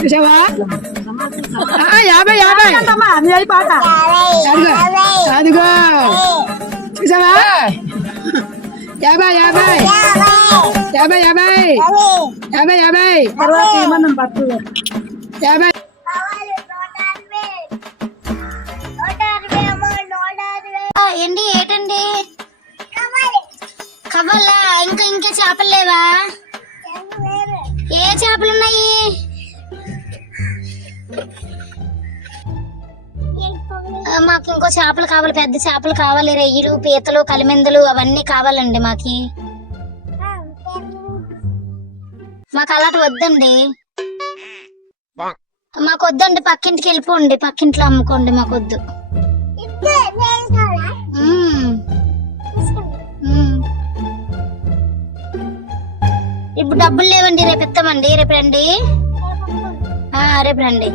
చూసావా 50 అదిగో చూసావా 50 ఏంటి ఏటండి కవ్వాలా ఇంకా ఇంకా చేపలు లేవా ఏ చేపలు ఉన్నాయి మాకు ఇంకో చేపలు కావాలి పెద్ద చేపలు కావాలి రొయ్యలు పీతలు కలిమెందులు అవన్నీ కావాలండి మాకు అలాంటి వద్దండి మాకు వద్దండి పక్కింటికి వెళ్ళిపోండి పక్కింట్లో అమ్ముకోండి మాకు వద్దు ఇప్పుడు డబ్బులు లేవండి రేపు ఇస్తామండి రేపు రండి రేపు రండి